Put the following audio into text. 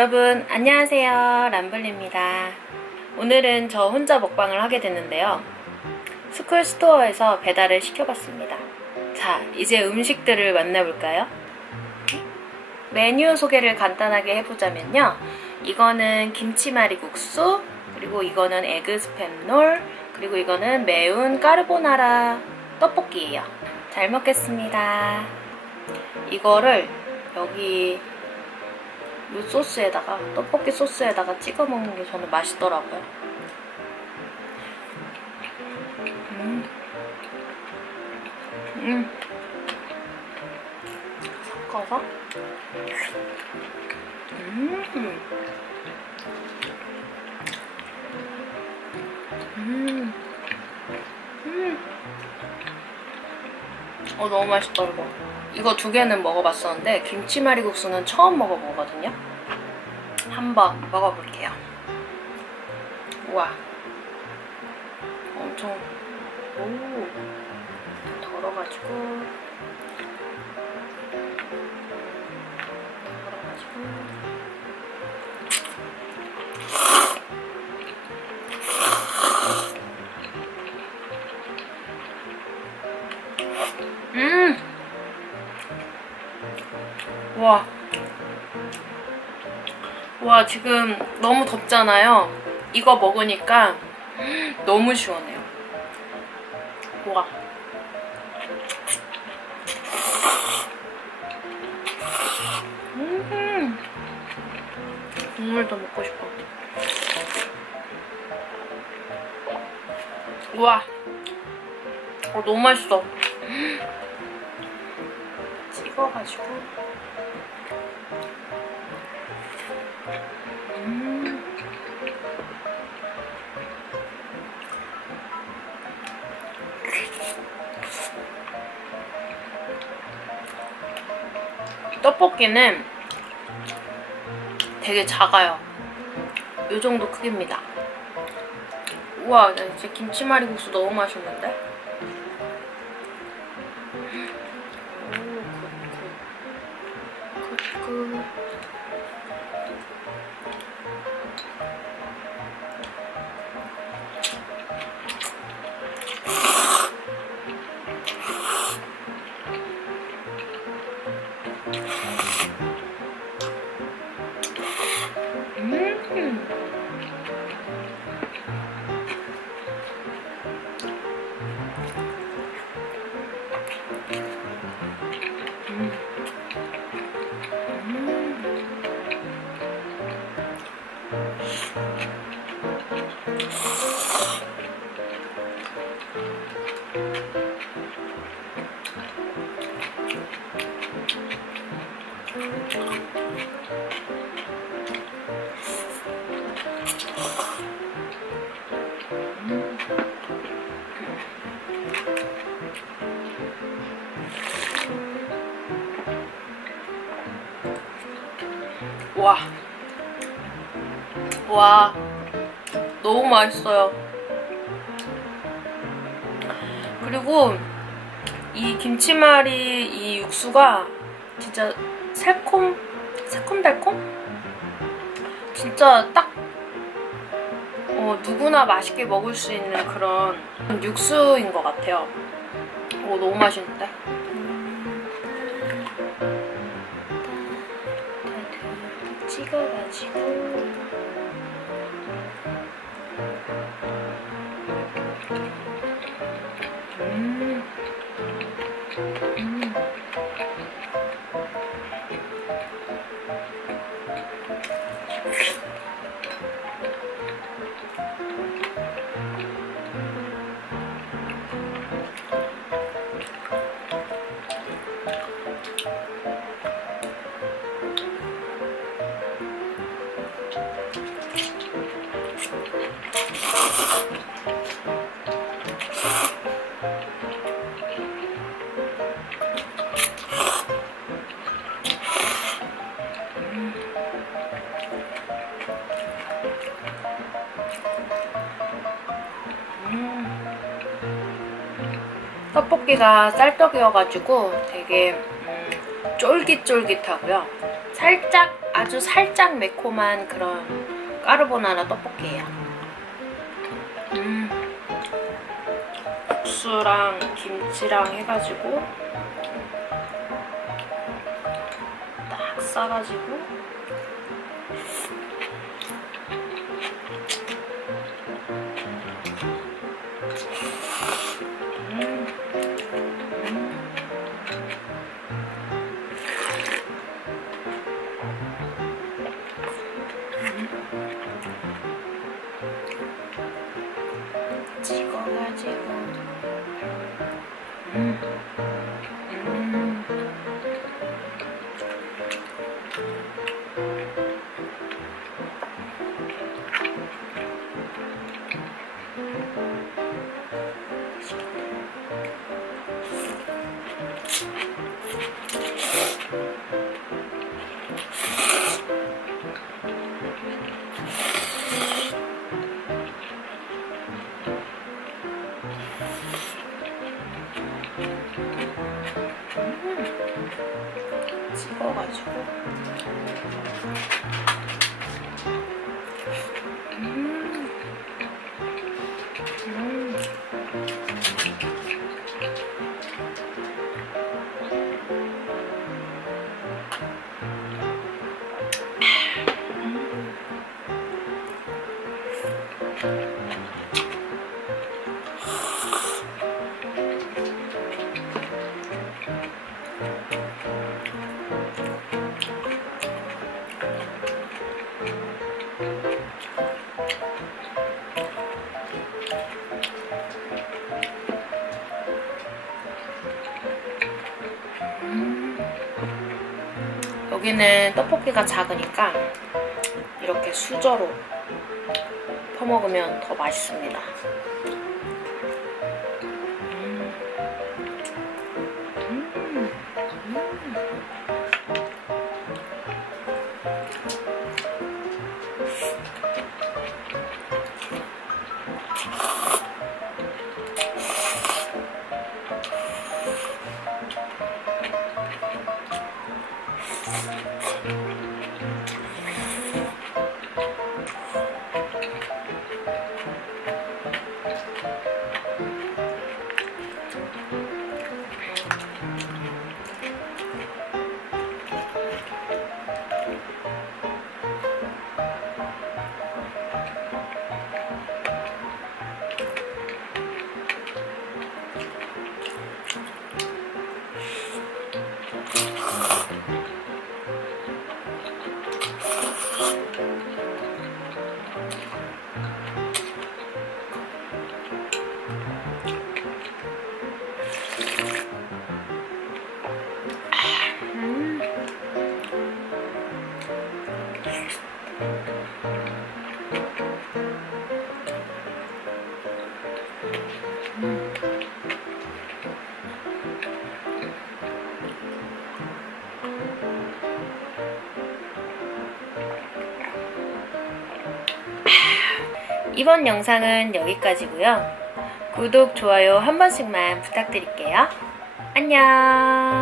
여러분 안녕하세요, 람블리입니다. 오늘은 저 혼자 먹방을 하게 됐는데요. 스쿨스토어에서 배달을 시켜봤습니다. 자, 이제 음식들을 만나볼까요? 메뉴 소개를 간단하게 해보자면요, 이거는 김치말이국수, 그리고 이거는 에그 스팸롤, 그리고 이거는 매운 까르보나라 떡볶이예요. 잘 먹겠습니다. 이거를 여기 이 소스에다가, 떡볶이 소스에다가 찍어 먹는 게 저는 맛있더라고요. 섞어서 너무 맛있다. 이거 두 개는 먹어봤었는데 김치말이국수는 처음 먹어보거든요. 한번 먹어볼게요. 우와, 엄청 덜어가지고 와, 지금 너무 덥잖아요. 이거 먹으니까 너무 시원해요. 와. 국물도 먹고 싶어. 우와, 너무 맛있어. 찍어가지고 떡볶이는 되게 작아요. 이 정도 크기입니다. 우와, 나 이제 김치말이국수 너무 맛있는데? 굿. 와, 너무 맛있어요. 그리고 이 김치말이 이 육수가 진짜 새콤달콤? 진짜 딱 누구나 맛있게 먹을 수 있는 그런 육수인 것 같아요. 너무 맛있는데? 찍어가지고 떡볶이가 쌀떡이어가지고 되게 쫄깃쫄깃하고요. 살짝 아주 살짝 매콤한 그런 까르보나라 떡볶이에요. 국수랑 김치랑 해가지고 딱 싸가지고 찍어가지고 찍어가지고 여기는 떡볶이가 작으니까 이렇게 수저로 퍼먹으면 더 맛있습니다. 이번 영상은 여기까지고요. 구독, 좋아요 한 번씩만 부탁드릴게요. 안녕.